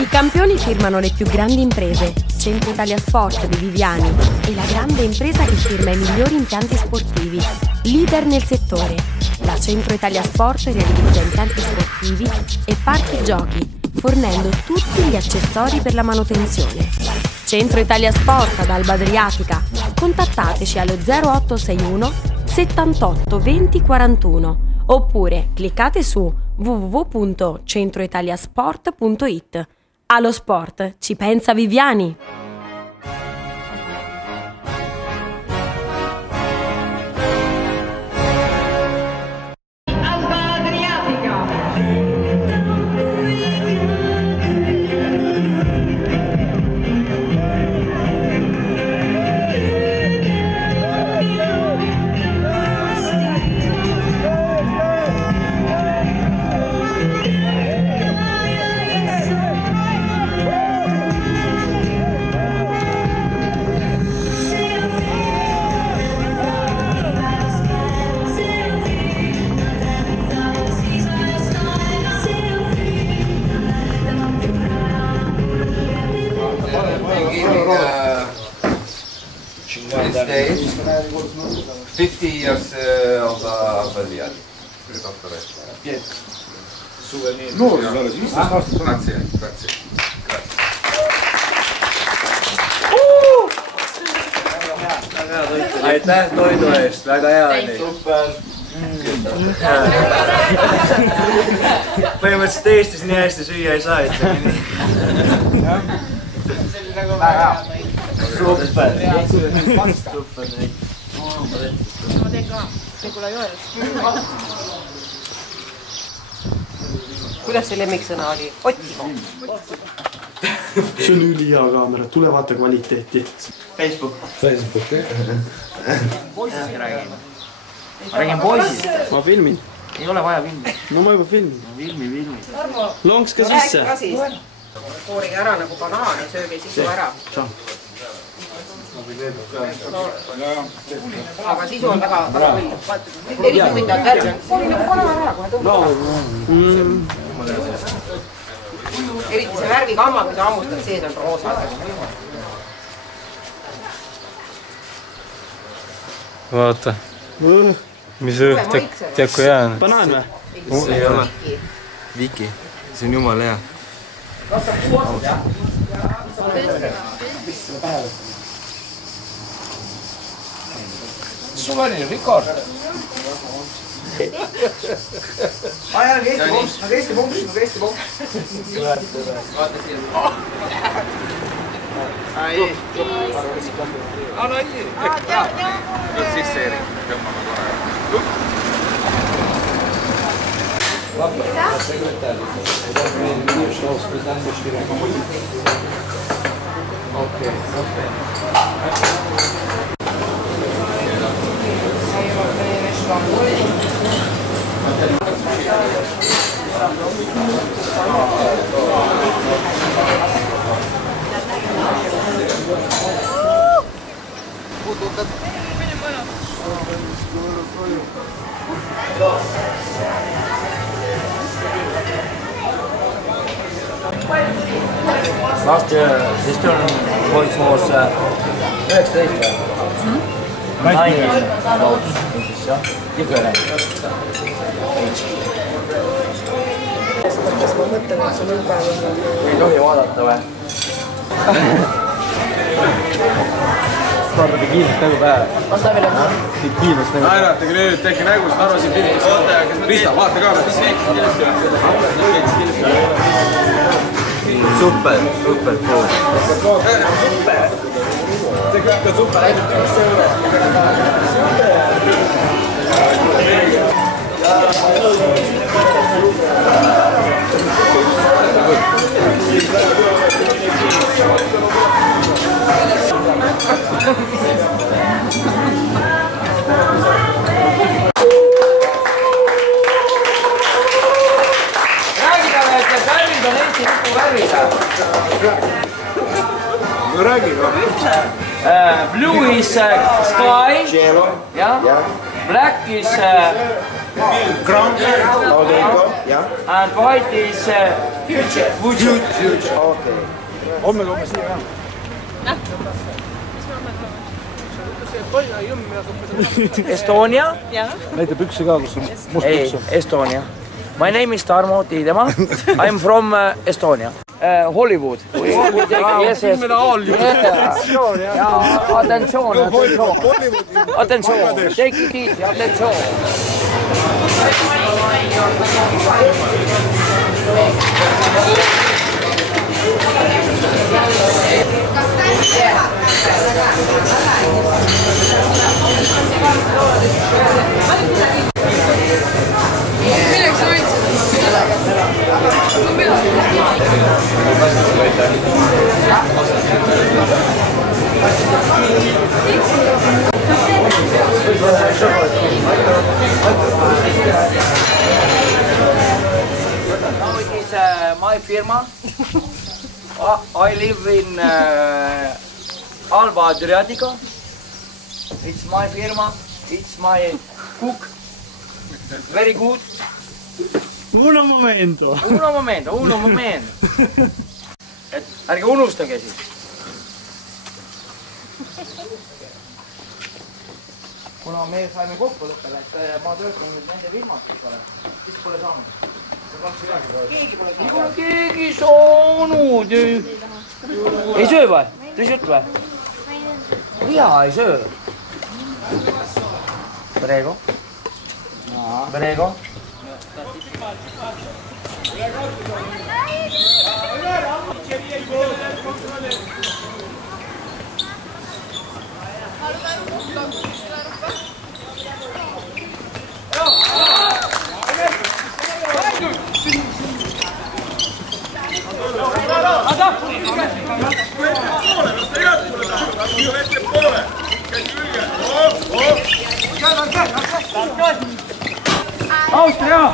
I campioni firmano le più grandi imprese, Centro Italia Sport di Viviani e la grande impresa che firma i migliori impianti sportivi, leader nel settore. La Centro Italia Sport realizza impianti sportivi e parchi giochi, fornendo tutti gli accessori per la manutenzione. Centro Italia Sport ad Alba Adriatica. Contattateci allo 0861 78 20 41 oppure cliccate su www.centroitaliasport.it. Allo sport ci pensa Viviani! Days, 50 years of Bagliari. Souvenir. Grazie. Aitäh toidu eest, väga hea oli. Põhimõtteliselt Eestis nii hästi süüa ei saa, ütleme nii. Super. Ma teen ka. See kuule joel. Kuidas see lemmiksõna oli? Otsimo. See on ülihea kaamera, tule vaata kvaliteeti. Facebook. Räägin poisid. Ma filmin. Ei ole vaja filmi. No ma juba filmin. Filmi. Lonks ka sisse. Räägi ka siis. Koorige ära nagu banaan ja sööge sisu ära. Aga sisu on väga võll. Eriti huvitavat värvi. Koori nagu banaan ära kohe tõmbab. Eriti see värvikamma, kui sa ammustad, sees on roosa. Vaata, mis õhk, tead kui hea on. Banaan või? Ei ole. Viki, see on jumala hea. Sul oli rekord. Nagu Eesti pomps. Anna nii. Nüüd sisse Erik, tõmbame korra. Last year, this turn voice was 19 different. Kas ma mõtlen, et sul ülpäev on? Ei tohi vaadata või? Vaadati kiilust nägu pähe. Vasta veel on. Kiilust nägu pähe. Naeratage nüüd, tehke nägu, sest arvasin filmis. Rista, vaata kaamerasse. Super food. See kõik on super. No räägi ka. Blue is sky. Yeah. Black is Crown. Oh, there you go. Yeah. And white is future. Future. Okay. Homme komme siia ka. Estonia. Näita püksi ka, kus on must püks on. Estonia. My name is Tarmo Tiidemaa. I'm from Estonia. Hollywood. Yes, yes. Attention. Take it easy. Attention. Now it is my firma. I live in Alba Adriatico. It's my firma. It's my cook. Very good. Uno momento. Uno momento. Et ärge unustage siis. Kuna me saime kokkuleppele, et ma töötan nüüd nende firmas, siis pole saanud. Keegi saanud. Ei söö või? Tõsi jutt või? Liha ei söö. Prego. Prego. Austria!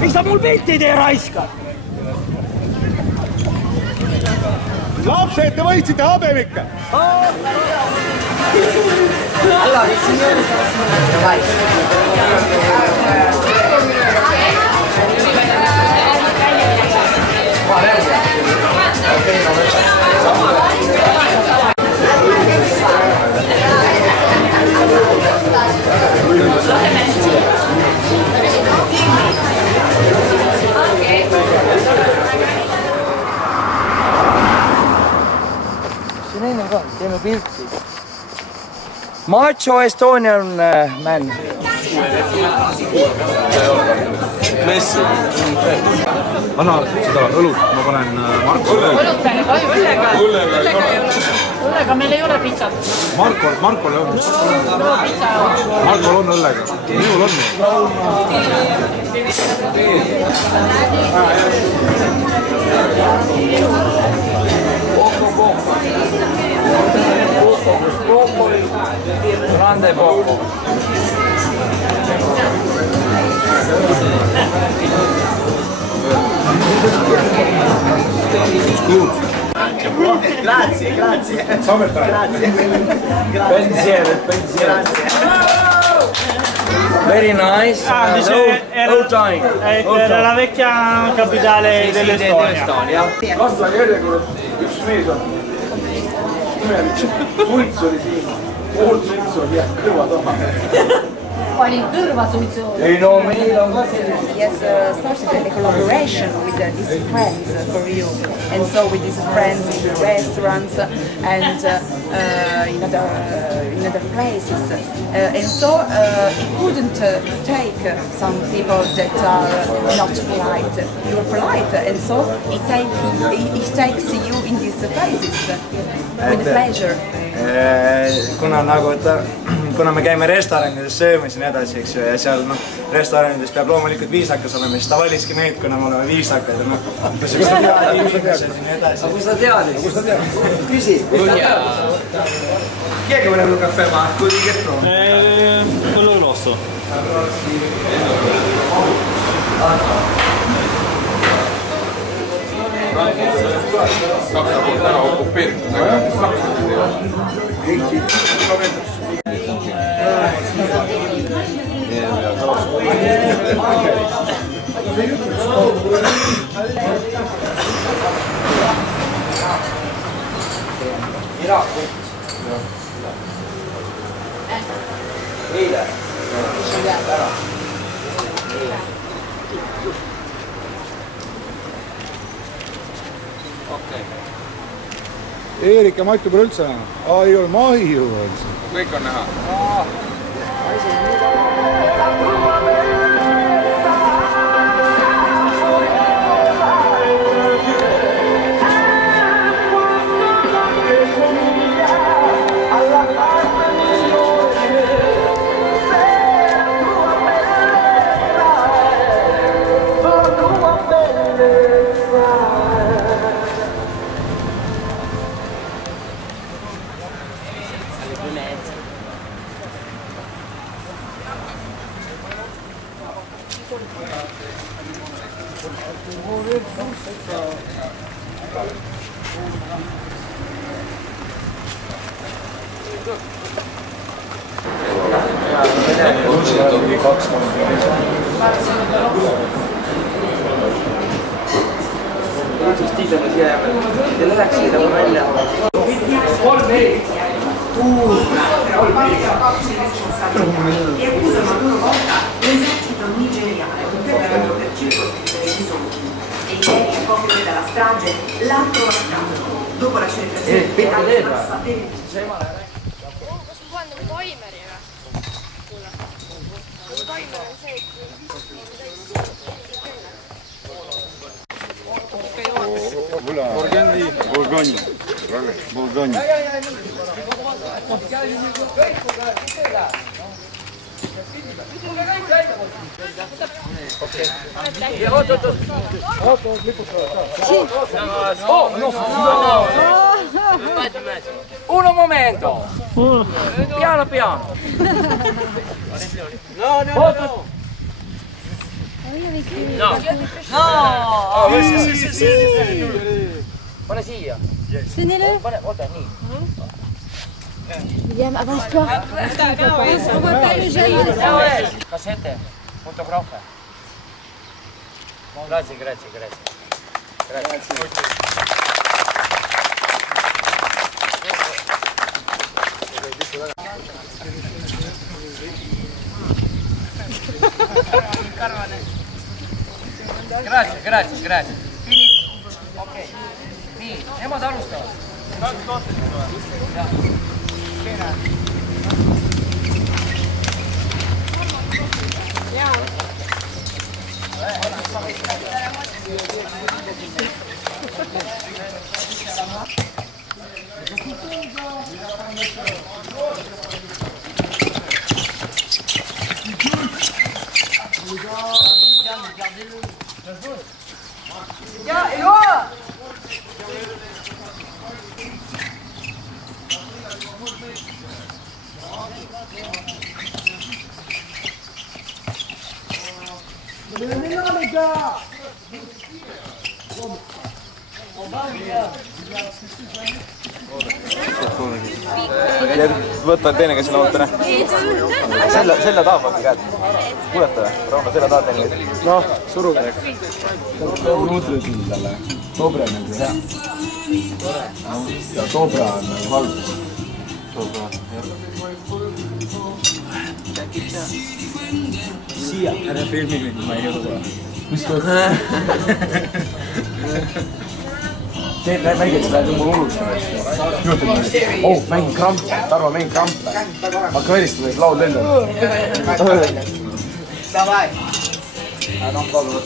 Miks sa mul pilti ei tee, raiska? Lapsed, te võitsite habemikka! Teeme pilti. Macho Estonian man. Messi. Anna seda õlut, ma panen Markole. Õllega meil ei ole pitsat. Markole on. Markol on õllega. Minul on. Grande poco. Grazie, grazie. Pensiero. Very nice. Old time. Era la vecchia capitale dell'Estonia. Vasta järjekorras üks mees on. Suits oli siin. Pool suitsu oli jäänud kõrva taha. Panin kõrva suitsu. Ei no, meil on ka selline. Yes, started a collaboration with these friends for you. And so with these friends in the restaurants and in other places. And so he couldn't take some people that are not polite. You are polite, and so he takes you in these places with pleasure. Kuna me käime restoranides söömas ja nii edasi, eks ju, ja seal restoranides peab loomulikult viisakas olema, siis ta valiski meid, kuna me oleme viisakad. Kus sa teadis? Küsi. Chi è che vuole un caffè, Marco? Di che trovo? Quello posto. Saksa poolt ära okupeeritud, aga Saksa Eerik ja Mati pole üldse näha. Ei ole Mahju. kõik on näha. E accusano a loro volta l'esercito nigeriano perpetrato per circoscrivere i bisogni. E ieri, poche ore dalla strage, l'altro attacco. Dopo la celebrazione di Al-Massa per il Bologna. Un momento! Piano piano! No! Buona sia! Tenez-le. William, avance-toi. On voit pas le jeune. Cassette, fotografa. Grazie. Grazie. Finito. Ok. Nii, nemad alustavad. Võtta teine käsi lautane. Selja taha pange käed. Kuulete või? Rauno, selja taha teine. Noh, suruge. Nuutresin talle. Dobra nagu hea. Ja dobra on nagu halb. Dobra, jah. Siia. Ära filmi mind, ma ei jõua. Mis toimub? Teed väikest läheb mul hulluks. Mängin krampe. Tarvo, mängin krampe. Hakka välistama, et laul lendab. Davai. Hakka olema.